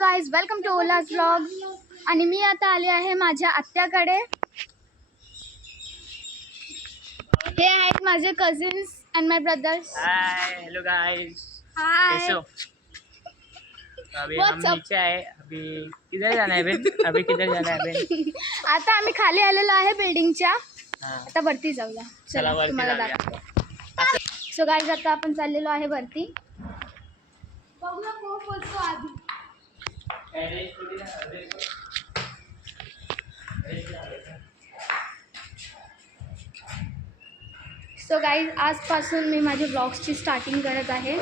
Guys, welcome to ओलाज vlog. आणि मी आता आले आहे माझ्या आत्याकडे. हे आहेत माझे cousins and my brothers. Hi, hello guys. Hi. कैसे हो? अभी हम नीचे आए. अभी किधर जाना है बेन? अभी किधर जाना है बेन? आता आम्ही खाली आलेलो आहे बिल्डिंगच्या. हाँ. आता वरती जाऊया. चला वरती तुम्हाला जाऊया. दाखवते. सो गाइज, आता आपण चाललेलो आहे वरती. बघूया कोण बोलतो आधी. सो गाइज, आजपासून मी माझ्या ब्लॉग्सची स्टार्टिंग करत आहे.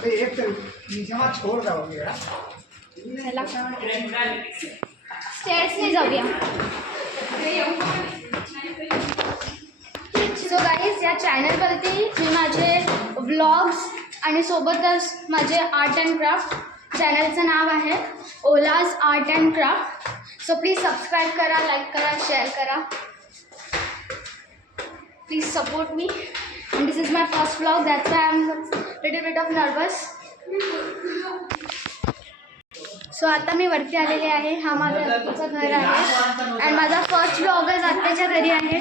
चला स्टेअर्सने जाऊया. सो गाइज, या चॅनलवरती मी माझे व्लॉग्स आणि सोबतच माझे आर्ट अँड क्राफ्ट, चॅनलचं नाव आहे ओलाज art and craft. So please subscribe करा, लाईक करा, शेअर करा. Please support me. And this is my first vlog, that's why I'm little bit of nervous. So आता मी वरती आलेले आहे. हा माझ्या आत्याचं घर आहे आणि माझा फर्स्ट व्लॉगच आत्याच्या घरी आहे.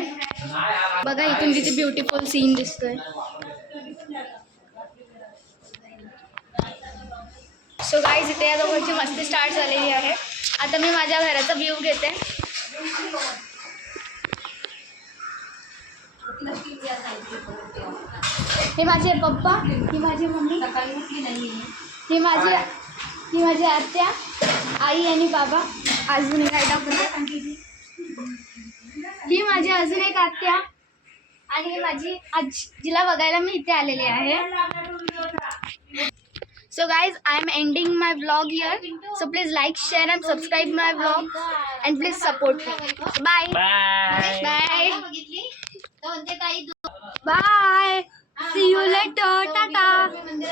बघा इथून किती ब्युटिफुल सीन दिसतोय. सो गाईज, इथे या दोघांची मस्ती स्टार्ट झालेली आहे. आता मी माझ्या घराचा व्ह्यू घेते. हे माझे पप्पा, ही माझी मम्मी, ही माझी आत्या, आई आणि बाबा. अजून एक काय टाकून, ही माझी अजून एक आत्या आणि ही माझी आजी, जिला बघायला मी इथे आलेली आहे. So guys, I am ending my vlog here. So please like, share and subscribe my vlog and please support me. Bye. Bye. Bye. Bye. See you later. Tata.